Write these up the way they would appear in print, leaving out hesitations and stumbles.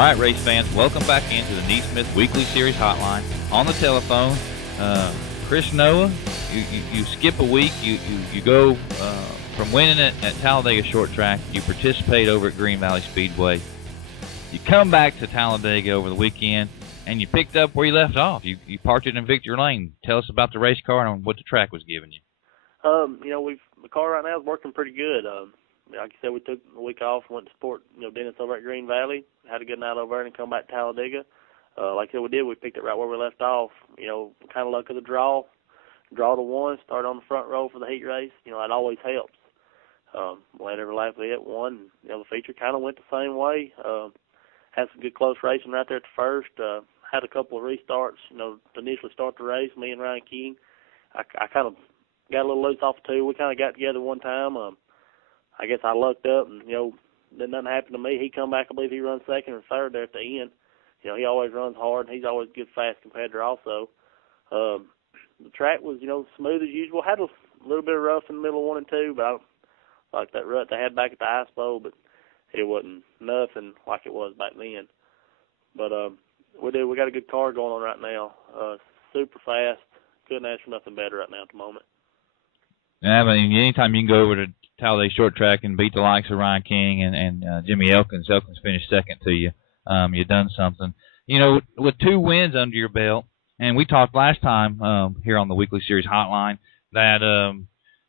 right, race fans, welcome back into the NeSmith Weekly Series Hotline. On the telephone, Chris Noah. You skip a week. You go from winning it at Talladega Short Track. You participate over at Green Valley Speedway. You come back to Talladega over the weekend, and you picked up where you left off. You parked it in Victory Lane. Tell us about the race car and what the track was giving you. The car right now is working pretty good. Like you said, we took a week off, went to support Dennis over at Green Valley, had a good night over there, and come back to Talladega. Like I said, we picked it right where we left off. Kind of luck of the draw to one, start on the front row for the heat race. That always helps. Led every lap we hit one. The feature kind of went the same way. Had some good close racing right there at the first. Had a couple of restarts. To initially start the race, me and Ryan King. I kind of got a little loose off the two. We kind of got together one time. I guess I lucked up, and then nothing happened to me. He come back. I believe he runs second or third there at the end. He always runs hard, and he's always a good fast competitor also. The track was smooth as usual. Had a little bit of rough in the middle of 1 and 2, but I don't like that rut they had back at the Ice Bowl, but it wasn't nothing like it was back then. But we got a good car going on right now. Super fast. Couldn't ask for nothing better right now at the moment. Yeah, anytime you can go over to Talladega Short Track and beat the likes of Ryan King and Jimmy Elkins finished second to you, you've done something. With 2 wins under your belt, and we talked last time here on the Weekly Series Hotline that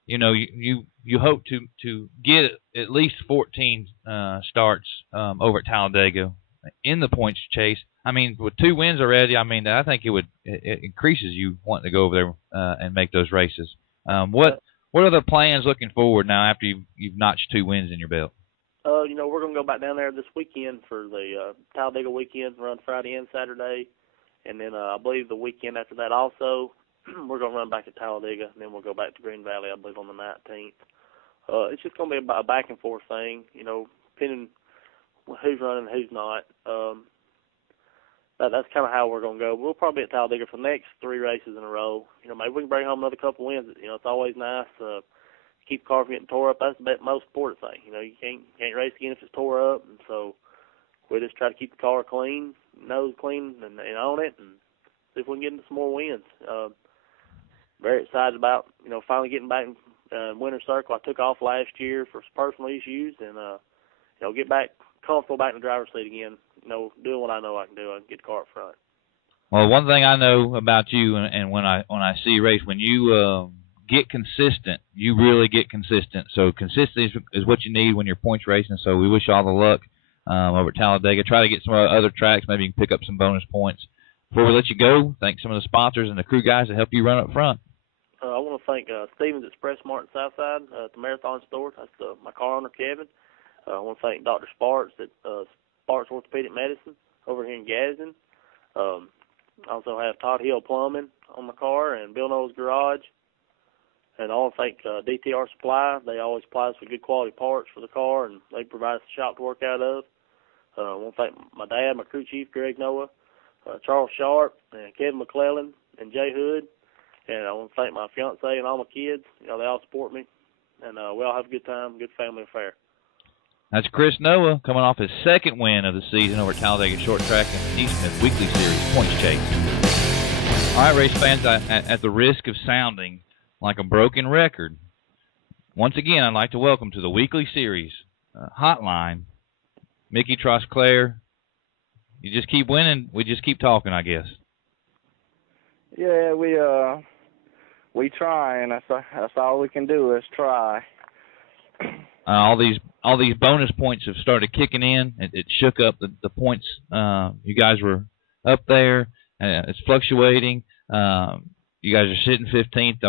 you hope to get at least 14 starts over at Talladega in the points chase. With 2 wins already, I think it increases you wanting to go over there and make those races. What are the plans looking forward now after you've notched 2 wins in your belt? We're going to go back down there this weekend for the Talladega weekend, run Friday and Saturday. And then I believe the weekend after that also, we're going to run back to Talladega, and then we'll go back to Green Valley, I believe, on the 19th. It's just going to be a back-and-forth thing, depending who's running and who's not. That's kind of how we're going to go. We'll probably be at Talladega for the next 3 races in a row. Maybe we can bring home another couple wins. It's always nice to keep the car from getting tore up. That's the most important thing. You can't race again if it's tore up. And so we just try to keep the car clean, nose clean, and on it, and see if we can get into some more wins. Very excited about, finally getting back in winner's circle. I took off last year for some personal issues, and, get back comfortable back in the driver's seat again. Doing what I know I can do. I can get the car up front. Well, one thing I know about you, and when I see you race, when you get consistent, you really get consistent. So consistency is what you need when you're points racing. So we wish you all the luck over at Talladega. Try to get some other tracks. Maybe you can pick up some bonus points. Before we let you go, thank some of the sponsors and the crew guys that help you run up front. I want to thank Stevens Express Mart in Southside at the Marathon store. That's my car owner, Kevin. I want to thank Dr. Sparks at Sparks Orthopedic Medicine over here in Gadsden. I also have Todd Hill Plumbing on my car and Bill Noah's Garage. And I want to thank DTR Supply. They always supply us with good quality parts for the car, and they provide us a shop to work out of. I want to thank my dad, my crew chief, Greg Noah, Charles Sharp, and Kevin McClellan, and Jay Hood. And I want to thank my fiance and all my kids. They all support me. And we all have a good time, good family affair. That's Chris Noah coming off his 2nd win of the season over at Talladega Short Track and the NeSmith Weekly Series Points Chase. All right, race fans, at the risk of sounding like a broken record, once again, I'd like to welcome to the Weekly Series Hotline, Mickey Trosclair. You just keep winning. We just keep talking, I guess. Yeah, we try, and that's all we can do is try. All these bonus points have started kicking in. It shook up the points. You guys were up there. It's fluctuating. You guys are sitting 15th.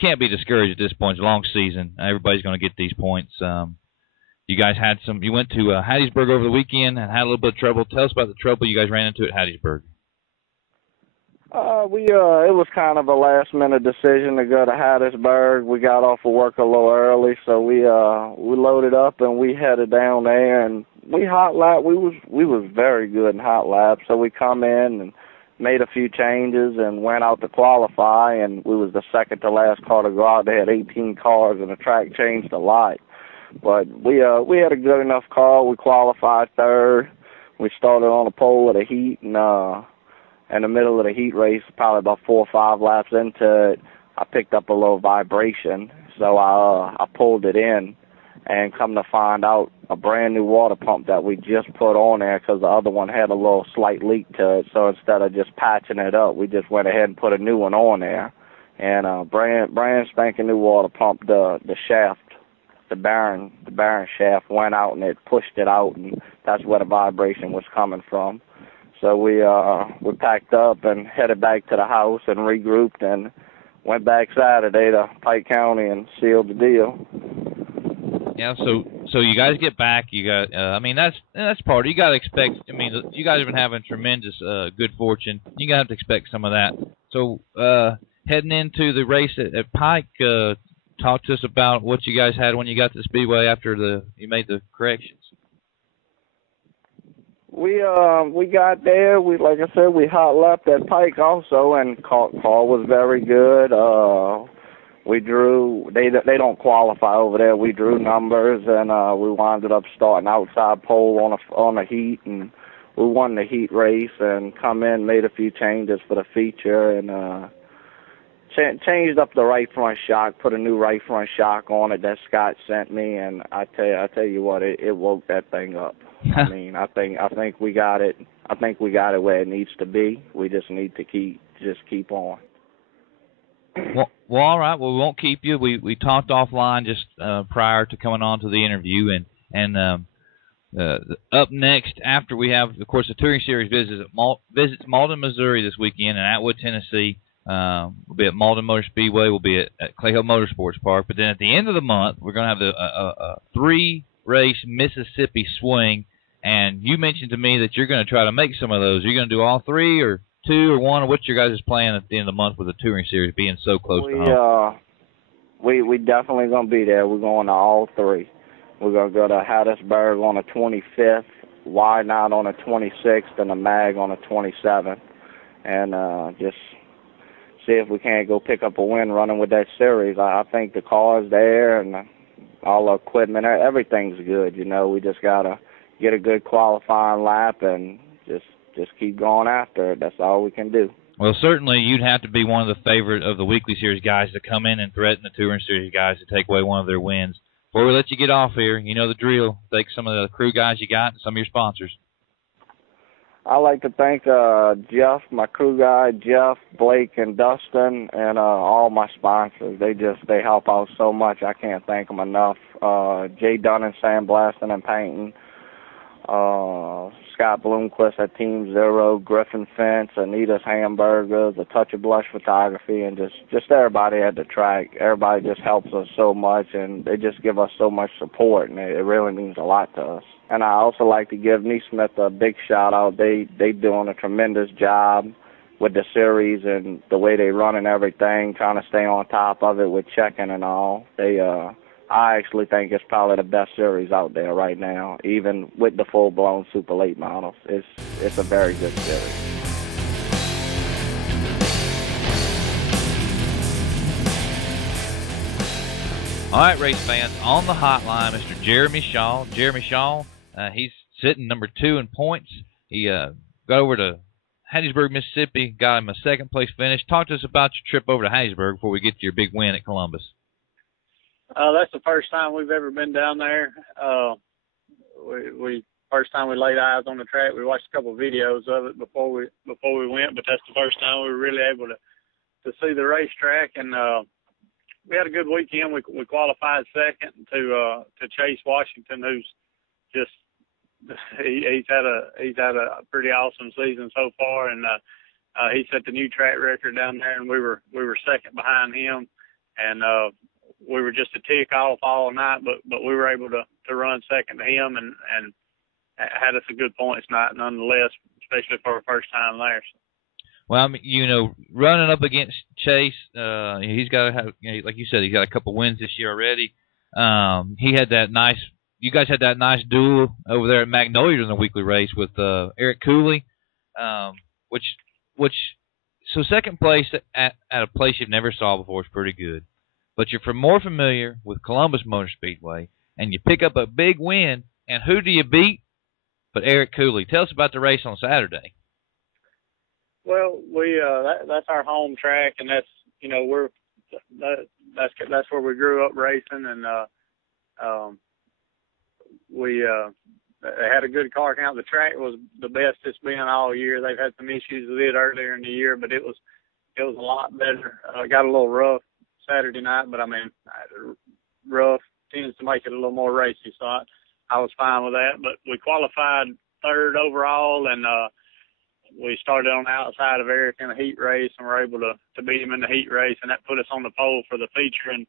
Can't be discouraged at this point. It's a long season. Everybody's going to get these points. You guys you went to Hattiesburg over the weekend and had a little bit of trouble. Tell us about the trouble you guys ran into at Hattiesburg. It was kind of a last-minute decision to go to Hattiesburg. We got off of work a little early, so we loaded up and we headed down there, and we hot lap. We was very good in hot laps, so we come in and made a few changes and went out to qualify, and we was the second to last car to go out. They had 18 cars, and the track changed a lot. But we had a good enough car. We qualified third. We started on the pole of the heat, and in the middle of the heat race, probably about 4 or 5 laps into it, I picked up a little vibration, so I pulled it in, and come to find out, a brand new water pump that we just put on there because the other one had a little slight leak to it. So instead of just patching it up, we just went ahead and put a new one on there, and brand spanking new water pump. The shaft, the bearing shaft went out, and it pushed it out, and that's where the vibration was coming from. So we packed up and headed back to the house and regrouped and went back Saturday to Pike County and sealed the deal. Yeah, so you guys get back. You got, I mean, that's part. You got to expect. I mean, you guys have been having tremendous good fortune. You got to expect some of that. So heading into the race at Pike, talk to us about what you guys had when you got to the Speedway after you made the corrections. We got there. Like I said, we hot lapped at Pike also, and car was very good. We drew. They don't qualify over there. We drew numbers, and we wound up starting outside pole on a heat, and we won the heat race and come in, made a few changes for the feature, and changed up the right front shock, put a new right front shock on it that Scott sent me, and I tell you what, it woke that thing up. I mean, I think we got it. I think we got it where it needs to be. We just need to keep on. Well, all right. Well, we won't keep you. We talked offline just prior to coming on to the interview, and up next after we have, of course, the Touring Series visits Malden, Missouri this weekend, and Atwood, Tennessee. We'll be at Malden Motor Speedway. We'll be at Clay Hill Motorsports Park. But then at the end of the month, we're going to have a 3-race Mississippi swing. And you mentioned to me that you're going to try to make some of those. Are you going to do all 3 or 2 or 1? Or what's your guys' plan at the end of the month with the Touring Series being so close to home? We definitely going to be there. We're going to all 3. We're going to go to Hattiesburg on the 25th, Wynot on the 26th, and the Mag on the 27th. And just see if we can't go pick up a win running with that series. I think the car's there and all the equipment, everything's good. You know, we just got to get a good qualifying lap and just keep going after it. That's all we can do. Well, certainly you'd have to be one of the favorite of the Weekly Series guys to come in and threaten the Touring Series guys to take away one of their wins. Before we let you get off here, you know the drill. Thank some of the crew guys you got and some of your sponsors. I'd like to thank Jeff, my crew guy, Jeff, Blake, and Dustin, and all my sponsors. They help out so much. I can't thank them enough. Jay Dunn and Sandblasting and Painting, Scott Bloomquist at Team Zero, Griffin Fence, Anita's Hamburgers, A Touch of Blush Photography, and just everybody at the track. Everybody just helps us so much, and they just give us so much support, and it really means a lot to us. And I also like to give NeSmith a big shout-out. They doing a tremendous job with the series and the way they run and everything, trying to stay on top of it with checking and all. I actually think it's probably the best series out there right now, even with the full-blown Super Late models. It's a very good series. All right, race fans, on the hotline, Mr. Jeremy Shaw. Jeremy Shaw, he's sitting number 2 in points. He got over to Hattiesburg, Mississippi, got him a second-place finish. Talk to us about your trip over to Hattiesburg before we get to your big win at Columbus. That's the first time we've ever been down there. First time we laid eyes on the track. We watched a couple of videos of it before we went, but that's the first time we were really able to see the racetrack. And we had a good weekend. We qualified second to Chase Washington, who's just he's had a pretty awesome season so far, and he set the new track record down there, and we were second behind him, and we were just a tick off all night, but we were able to run second to him and had us a good points night nonetheless, especially for our first time there. Well, I mean, you know, running up against Chase, he's got to have, you know, like you said, he's got a couple wins this year already. He had that nice. You guys had that nice duel over there at Magnolia in the weekly race with Eric Cooley, so second place at a place you've never saw before is pretty good. But you're more familiar with Columbus Motor Speedway, and you pick up a big win, and who do you beat? but Eric Cooley. Tell us about the race on Saturday. Well, we that's our home track, and that's that's where we grew up racing, and they had a good car count. The track was the best it's been all year. They've had some issues with it earlier in the year, but it was a lot better. Got a little rough Saturday night, but I mean, rough tends to make it a little more racy, so I was fine with that. But we qualified third overall, and we started on the outside of Eric in a heat race, and were able to beat him in the heat race, and that put us on the pole for the feature. And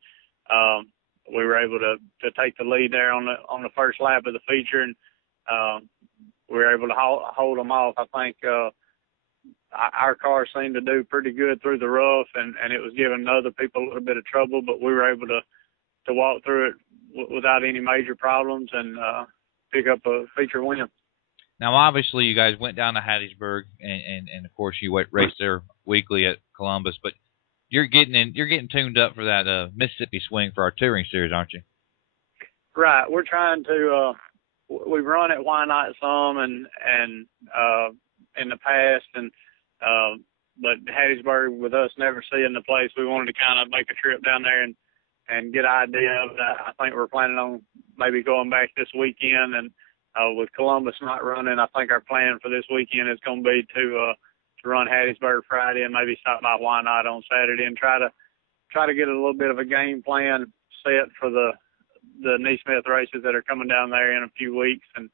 we were able to take the lead there on the first lap of the feature, and we were able to hold them off. I think our car seemed to do pretty good through the rough, and it was giving other people a little bit of trouble, but we were able to walk through it without any major problems and pick up a feature win. Now, obviously, you guys went down to Hattiesburg, and of course, you raced there weekly at Columbus. But you're getting tuned up for that Mississippi Swing for our touring series, aren't you? Right. We're trying to. We've run at Why Not some, and in the past, and but Hattiesburg, with us never seeing the place, we wanted to kind of make a trip down there and get an idea of that. I think we're planning on maybe going back this weekend, and with Columbus not running, I think our plan for this weekend is going to be to run Hattiesburg Friday and maybe stop by Why Not on Saturday and try to get a little bit of a game plan set for the NeSmith races that are coming down there in a few weeks, and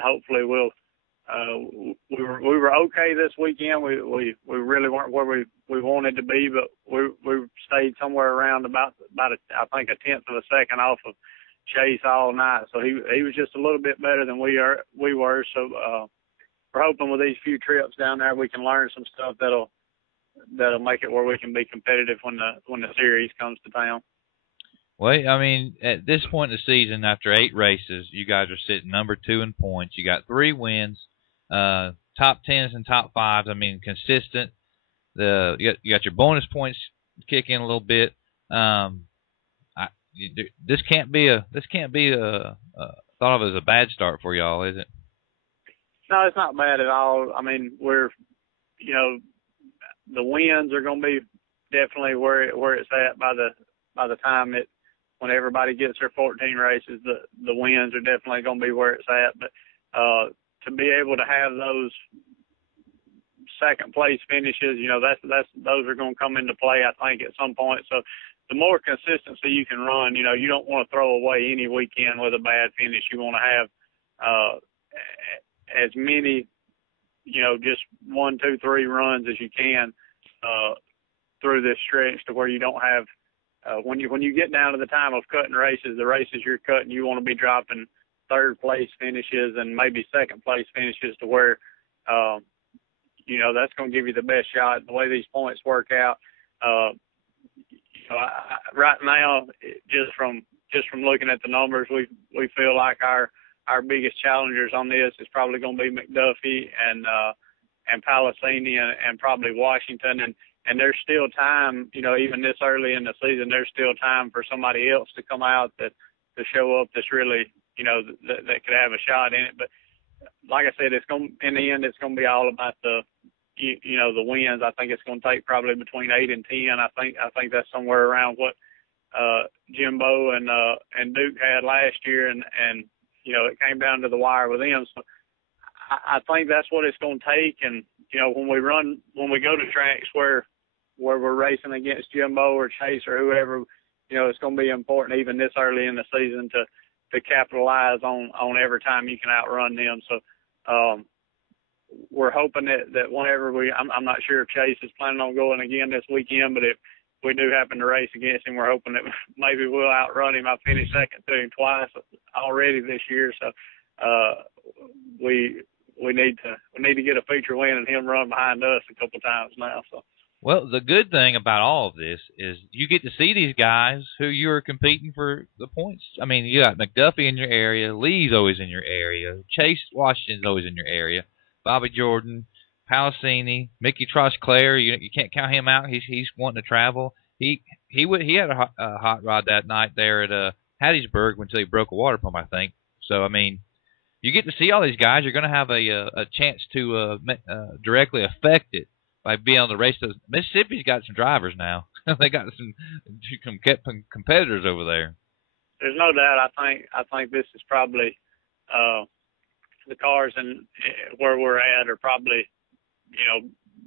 hopefully we'll. We were okay this weekend. We really weren't where we wanted to be, but we stayed somewhere around about I think a tenth of a second off of Chase all night. So he was just a little bit better than we were. So we're hoping with these few trips down there we can learn some stuff that'll make it where we can be competitive when the series comes to town. Well, I mean, at this point in the season, after 8 races, you guys are sitting number 2 in points. You got 3 wins, top 10s and top 5s. I mean, consistent. You got your bonus points kick in a little bit. This can't be thought of as a bad start for y'all, is it? No, it's not bad at all. I mean, we're, the wins are going to be definitely where it's at by the time when everybody gets their 14 races, the wins are definitely going to be where it's at. But to be able to have those second place finishes, those are going to come into play, I think, at some point. So the more consistency you can run, you don't want to throw away any weekend with a bad finish. You want to have as many, just 1, 2, 3 runs as you can through this stretch to where you don't have when you get down to the time of cutting races, the races you're cutting, you want to be dropping third place finishes and maybe second place finishes to where that's going to give you the best shot. The way these points work out, right now, just from looking at the numbers, we feel like our biggest challengers on this is probably going to be McDuffie and Palacini and probably Washington, and there's still time, even this early in the season, there's still time for somebody else to come out to show up that's really, that could have a shot in it. But like I said, in the end, it's going to be all about the wins. I think it's going to take probably between 8 and 10. I think that's somewhere around what Jimbo and Duke had last year, and it came down to the wire with them. So I think that's what it's going to take. And when we go to tracks where we're racing against Jimbo or Chase or whoever, it's going to be important even this early in the season to capitalize on every time you can outrun them. So we're hoping that whenever I'm not sure if Chase is planning on going again this weekend, but if we do happen to race against him, we're hoping that maybe we'll outrun him. I finished second to him twice already this year, so we need to get a feature win and him run behind us a couple times now. So. Well, the good thing about all of this is you get to see these guys who you're competing for the points. I mean, you got McDuffie in your area, Lee's always in your area, Chase Washington's always in your area, Bobby Jordan, Palacini, Mickey Trosclair. You can't count him out. He's wanting to travel. He had a hot rod that night there at Hattiesburg until he broke a water pump, I think. So I mean, you get to see all these guys. You're going to have a chance to directly affect it by being able to race those. Mississippi's got some drivers now. They got some competitors over there. There's no doubt. I think this is probably the cars and where we're at are probably,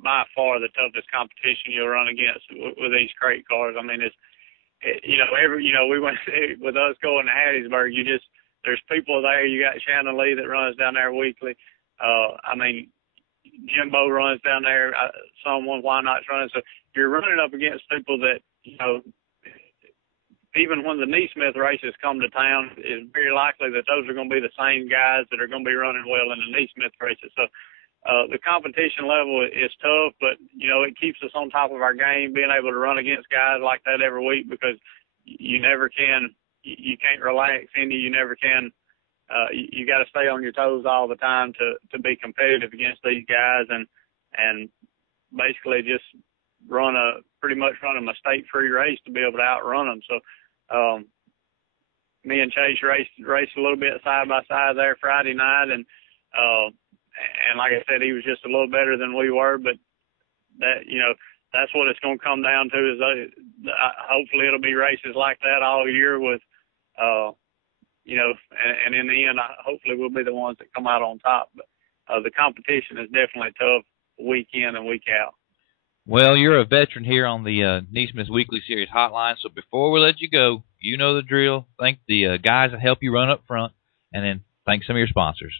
by far the toughest competition you'll run against with these crate cars. I mean, we went with us going to Hattiesburg. There's people there. You got Shannon Lee that runs down there weekly. Jimbo runs down there. Someone, why not running? So you're running up against people that, even when the NeSmith races come to town, it's very likely that those are going to be the same guys that are going to be running well in the NeSmith races. So the competition level is tough, but, it keeps us on top of our game, being able to run against guys like that every week, because you never can, you can't relax, Indy. You never can. You got to stay on your toes all the time to be competitive against these guys and basically just pretty much run a mistake-free race to be able to outrun them. So me and Chase raced a little bit side by side there Friday night, and like I said, he was just a little better than we were. But that that's what it's going to come down to. Is hopefully it'll be races like that all year with and in the end, hopefully we'll be the ones that come out on top. But the competition is definitely tough week in and week out. Well, you're a veteran here on the NeSmith Weekly Series Hotline, so before we let you go, you know the drill. Thank the guys that help you run up front, and then thank some of your sponsors.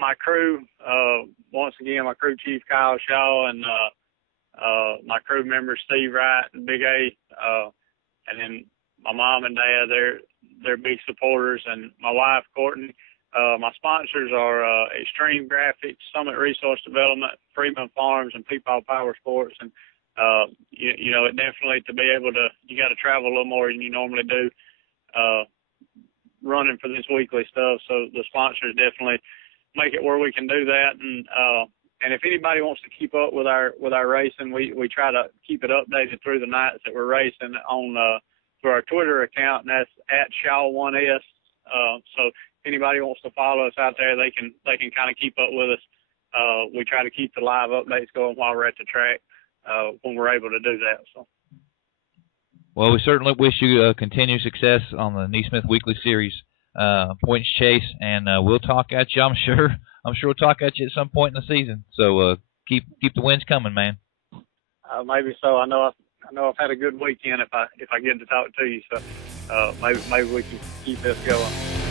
My crew, once again, my crew chief Kyle Shaw, and my crew members Steve Wright and Big A, and then my mom and dad, they're big supporters, and my wife Courtney. My sponsors are Extreme Graphics, Summit Resource Development, Freeman Farms, and Peepaw Power Sports. And it definitely, to be able to, you got to travel a little more than you normally do running for this weekly stuff. So the sponsors definitely make it where we can do that. And if anybody wants to keep up with our racing, we try to keep it updated through the nights that we're racing on through our Twitter account, and that's @Shaw1S. So if anybody wants to follow us out there, they can kind of keep up with us. We try to keep the live updates going while we're at the track when we're able to do that. So. Well, we certainly wish you continued success on the NeSmith Weekly Series points chase, and we'll talk at you. I'm sure we'll talk at you at some point in the season. So keep the wins coming, man. Maybe so. I know I've had a good weekend if I get to talk to you. So maybe we can keep this going.